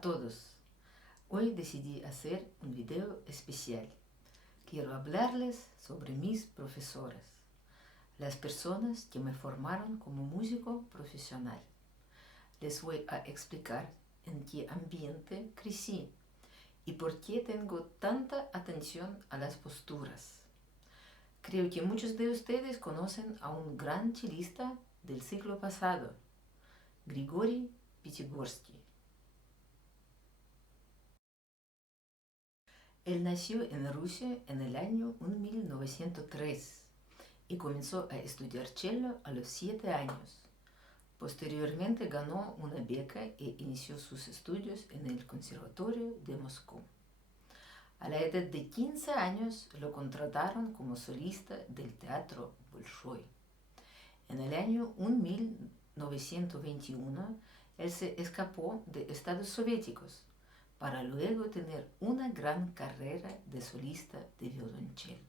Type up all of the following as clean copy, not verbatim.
a todos, hoy decidí hacer un video especial. Quiero hablarles sobre mis profesores, las personas que me formaron como músico profesional. Les voy a explicar en qué ambiente crecí y por qué tengo tanta atención a las posturas. Creo que muchos de ustedes conocen a un gran chelista del siglo pasado, Grigori Pitigorsky. Él nació en Rusia en el año 1903 y comenzó a estudiar cello a los 7 años. Posteriormente ganó una beca e inició sus estudios en el Conservatorio de Moscú. A la edad de 15 años lo contrataron como solista del Teatro Bolshoi. En el año 1921 él se escapó de Estados Soviéticos para luego tener una gran carrera de solista de violonchelo.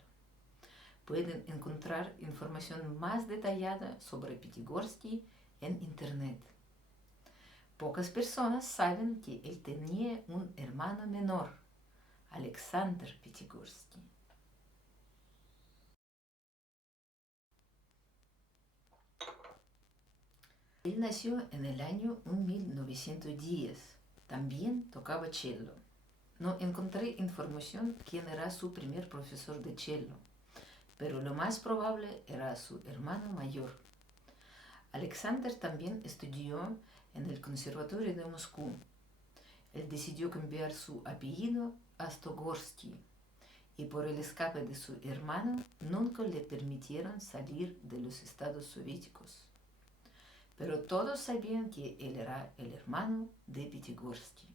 Pueden encontrar información más detallada sobre Pitigorsky en internet. Pocas personas saben que él tenía un hermano menor, Alexander Pitigorsky. Él nació en el año 1910. También tocaba cello. No encontré información quién era su primer profesor de cello, pero lo más probable era su hermano mayor. Alexander también estudió en el Conservatorio de Moscú. Él decidió cambiar su apellido a Stogorsky y por el escape de su hermano nunca le permitieron salir de los Estados Soviéticos. Pero todos sabían que él era el hermano de Pitigorsky.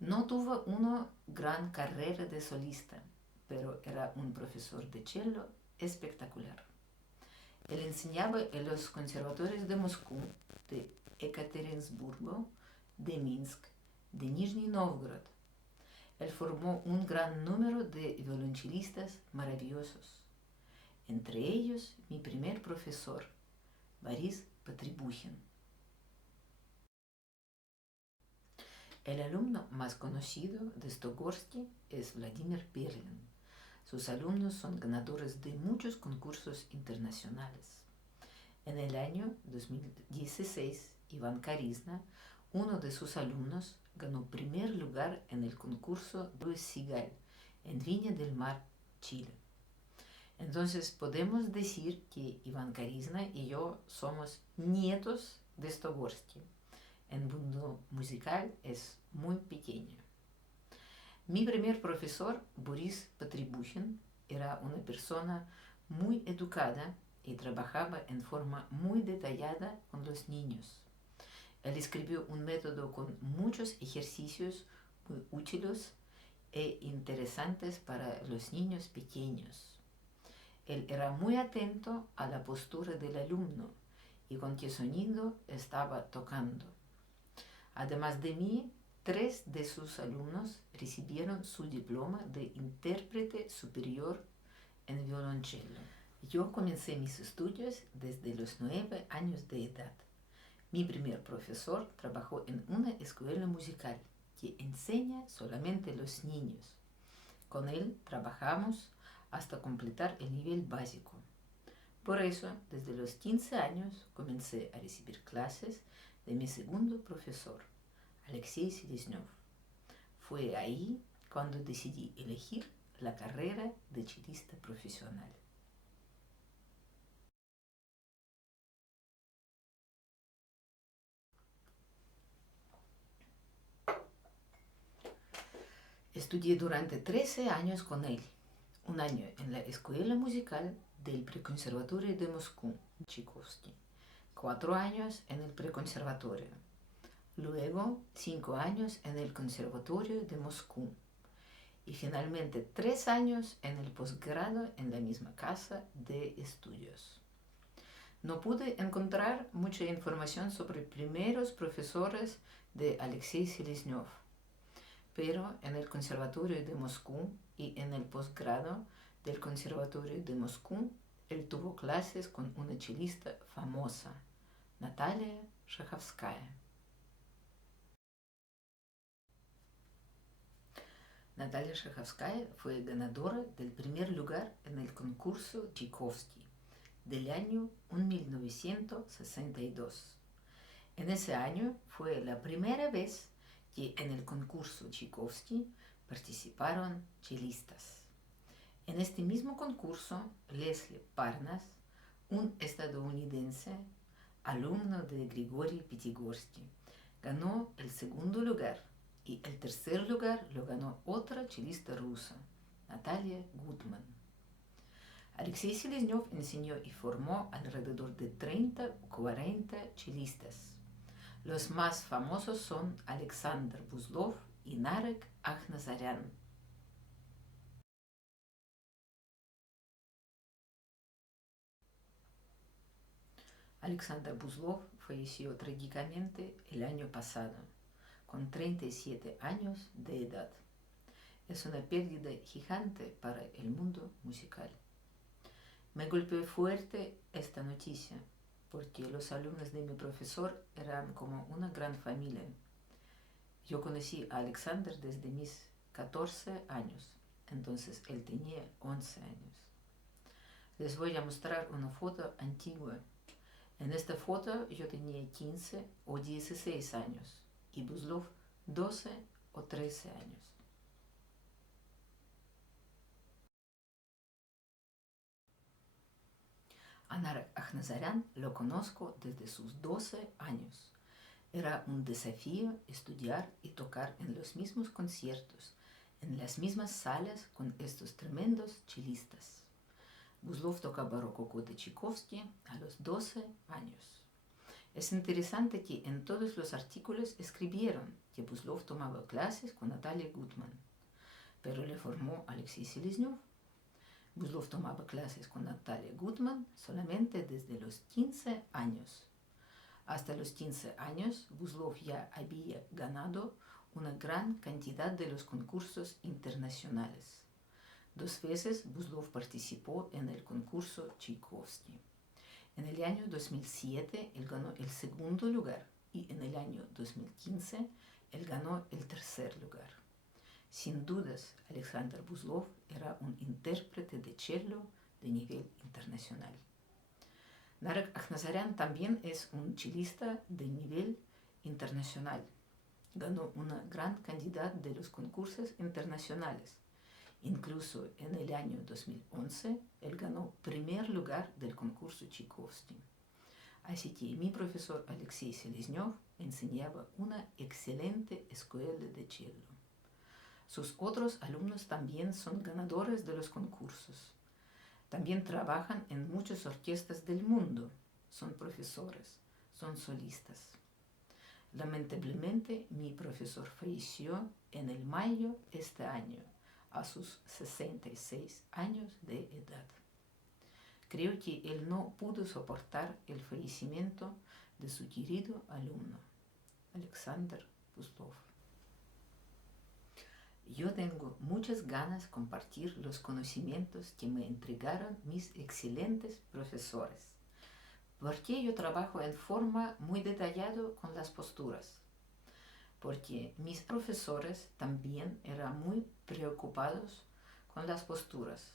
No tuvo una gran carrera de solista, pero era un profesor de cello espectacular. Él enseñaba en los conservatorios de Moscú, de Ekateриnsburgo, de Minsk, de Nizhny Novgorod. Él formó un gran número de violonchelistas maravillosos. Entre ellos, mi primer profesor, Boris Potrybukhin. El alumno más conocido de Stogorsky es Vladimir Perlin. Sus alumnos son ganadores de muchos concursos internacionales. En el año 2016, Iván Karizna, uno de sus alumnos, ganó primer lugar en el concurso Luis Sigal en Viña del Mar, Chile. Entonces podemos decir que Iván Karizna y yo somos nietos de Stogorsky. El mundo musical es muy pequeño. Mi primer profesor, Boris Potrybukhin, era una persona muy educada y trabajaba en forma muy detallada con los niños. Él escribió un método con muchos ejercicios muy útiles e interesantes para los niños pequeños. Él era muy atento a la postura del alumno y con qué sonido estaba tocando. Además de mí, 3 de sus alumnos recibieron su diploma de intérprete superior en violonchelo. Yo comencé mis estudios desde los 9 años de edad. Mi primer profesor trabajó en una escuela musical que enseña solamente a los niños. Con él trabajamos hasta completar el nivel básico. Por eso, desde los 15 años comencé a recibir clases de mi segundo profesor, Alexei Seleznев. Fue ahí cuando decidí elegir la carrera de chelista profesional. Estudié durante 13 años con él. Un año en la Escuela Musical del Preconservatorio de Moscú, Tchaikovsky. 4 años en el Preconservatorio. Luego 5 años en el Conservatorio de Moscú. Y finalmente 3 años en el posgrado en la misma casa de estudios. No pude encontrar mucha información sobre primeros profesores de Alexei Seleznев, pero en el Conservatorio de Moscú y en el posgrado del Conservatorio de Moscú, él tuvo clases con una chelista famosa, Natalia Shakhovskaya. Natalia Shekhovskaya fue ganadora del primer lugar en el concurso Tchaikovsky del año 1962. En ese año fue la primera vez que en el concurso Tchaikovsky participaron chelistas. En este mismo concurso, Leslie Parnas, un estadounidense, alumno de Grigori Pitigorsky, ganó el segundo lugar y el tercer lugar lo ganó otra chelista rusa, Natalia Gutman. Alexei Seleznyov enseñó y formó alrededor de 30 o 40 chelistas. Los más famosos son Alexander Buzlov y Narek Akhnazaryan. Alexander Buzlov falleció trágicamente el año pasado, con 37 años de edad. Es una pérdida gigante para el mundo musical. Me golpeó fuerte esta noticia, porque los alumnos de mi profesor eran como una gran familia. Yo conocí a Alexander desde mis 14 años, entonces él tenía 11 años. Les voy a mostrar una foto antigua. En esta foto yo tenía 15 o 16 años y Buzlov 12 o 13 años. A Narek Akhnazaryan lo conozco desde sus 12 años. Era un desafío estudiar y tocar en los mismos conciertos, en las mismas salas con estos tremendos chelistas. Buzlov tocaba rococó de Tchaikovsky a los 12 años. Es interesante que en todos los artículos escribieron que Buzlov tomaba clases con Natalia Gutman, pero le formó Alexei Seleznyov. Buzlov tomaba clases con Natalia Gutman solamente desde los 15 años. Hasta los 15 años, Buzlov ya había ganado una gran cantidad de los concursos internacionales. 2 veces Buzlov participó en el concurso Tchaikovsky. En el año 2007 él ganó el segundo lugar y en el año 2015 él ganó el tercer lugar. Sin dudas, Alexander Buzlov era un intérprete de cello de nivel internacional. Narek Akhnazaryan también es un chelista de nivel internacional. Ganó una gran cantidad de los concursos internacionales. Incluso en el año 2011, él ganó primer lugar del concurso Tchaikovsky. Así que mi profesor Alexei Seleznyov enseñaba una excelente escuela de cello. Sus otros alumnos también son ganadores de los concursos. También trabajan en muchas orquestas del mundo. Son profesores, son solistas. Lamentablemente, mi profesor falleció en el mayo de este año, a sus 66 años de edad. Creo que él no pudo soportar el fallecimiento de su querido alumno, Alexander Buzlov. Yo tengo muchas ganas de compartir los conocimientos que me entregaron mis excelentes profesores, porque yo trabajo en forma muy detallada con las posturas, porque mis profesores también eran muy preocupados con las posturas.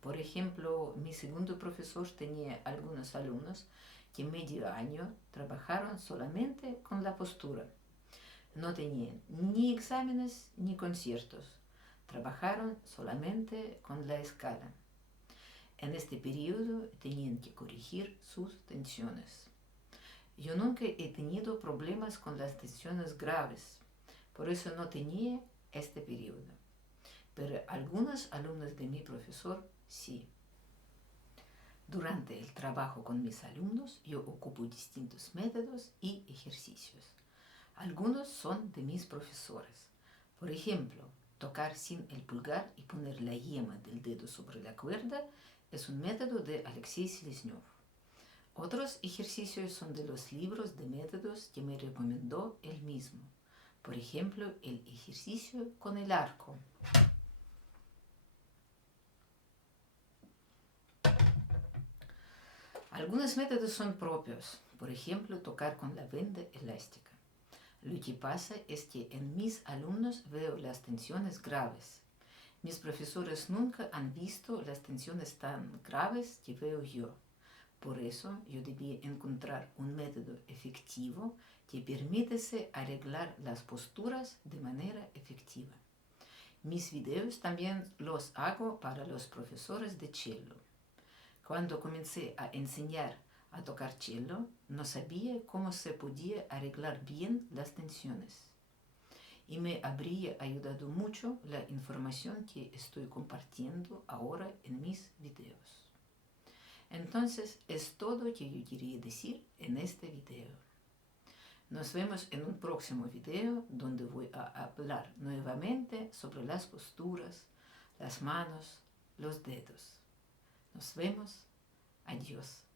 Por ejemplo, mi segundo profesor tenía algunos alumnos que medio año trabajaron solamente con la postura. No tenían ni exámenes ni conciertos. Trabajaron solamente con la escala. En este periodo tenían que corregir sus tensiones. Yo nunca he tenido problemas con las tensiones graves, por eso no tenía este periodo. Pero algunos alumnos de mi profesor sí. Durante el trabajo con mis alumnos, yo ocupo distintos métodos y ejercicios. Algunos son de mis profesores. Por ejemplo, tocar sin el pulgar y poner la yema del dedo sobre la cuerda es un método de Alexei Seleznyov. Otros ejercicios son de los libros de métodos que me recomendó él mismo. Por ejemplo, el ejercicio con el arco. Algunos métodos son propios. Por ejemplo, tocar con la venda elástica. Lo que pasa es que en mis alumnos veo las tensiones graves Mis profesores nunca han visto las tensiones tan graves que veo yo. Por eso yo debí encontrar un método efectivo que permitiese arreglar las posturas de manera efectiva. Mis videos también los hago para los profesores de cello. Cuando comencé a enseñar a tocar cello, no sabía cómo se podía arreglar bien las tensiones. Y me habría ayudado mucho la información que estoy compartiendo ahora en mis videos. Entonces, es todo lo que yo quería decir en este video. Nos vemos en un próximo video donde voy a hablar nuevamente sobre las posturas, las manos, los dedos. Nos vemos. Adiós.